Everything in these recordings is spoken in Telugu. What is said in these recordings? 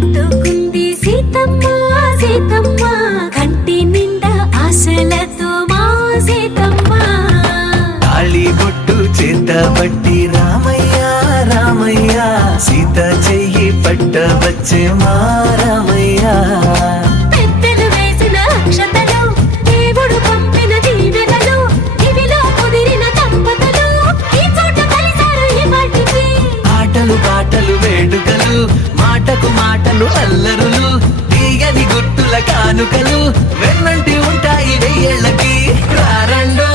పెట్టుకుంది సీతమ్మ సీతమ్మ కంటి నిండా ఆశలతో మా సీతమ్మ తాళి బొట్టు చేతబట్టి రామయ్య రామయ్య సీత చెయ్యి పట్టవచ్చే మా రామయ్య పెద్దలు వేసిన అక్షతలు దేవుడు పంపిన దీవెనలు ఇవిలో కుదిరిన దంపతులు ఈ చోట కలిసారు ఈ వాటికి ఆటలు పాటలు వేడుకలు మాటకు మాటలు అల్లరులు తీయని గుర్తుల కానుకలు వెన్నంటి ఉంటాయి వెయ్యేళ్ళకి రారండో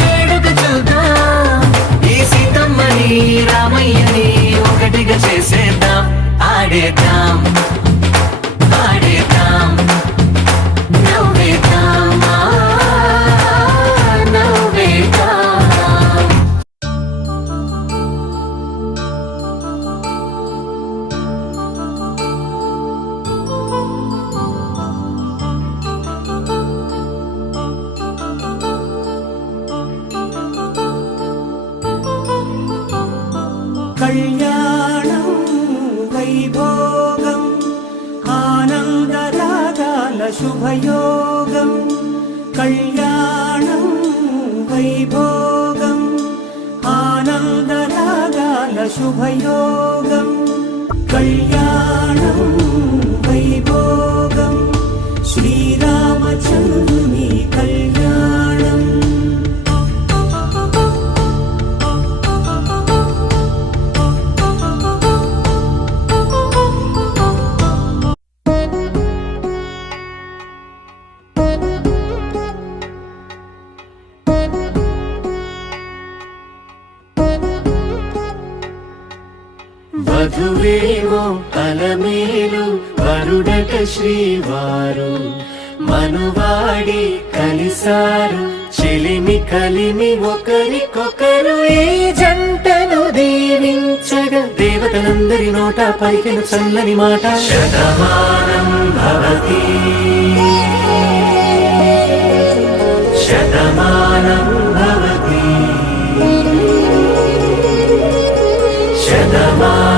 వేడుక చూద్దాం ఈ సీతమ్మని రామయ్యని ఒకటిగా చేసేద్దాం ఆడేద్దాం ఆడేద్దాం నవ్వేద్దాం నవ్వేద్దాం కళ్యాణం వైభోగం ఆనందరాగాల శుభయోగం కళ్యాణం వైభోగం ఆనందరాగాల శుభయోగం కళ్యాణం వైభోగం శ్రీరామచంద్రుని కళ్యాణం వధువేమో అలమేలు వరుడట శ్రీవారు మనువాడి కలిసారు చెలిమి కలిమి ఒకరికొకరు ఈ జంటను దీవించగా దేవతలందరి నోట పలికిన చల్లని మాట శతమానం భవతి శతమానం భవతి శతమానం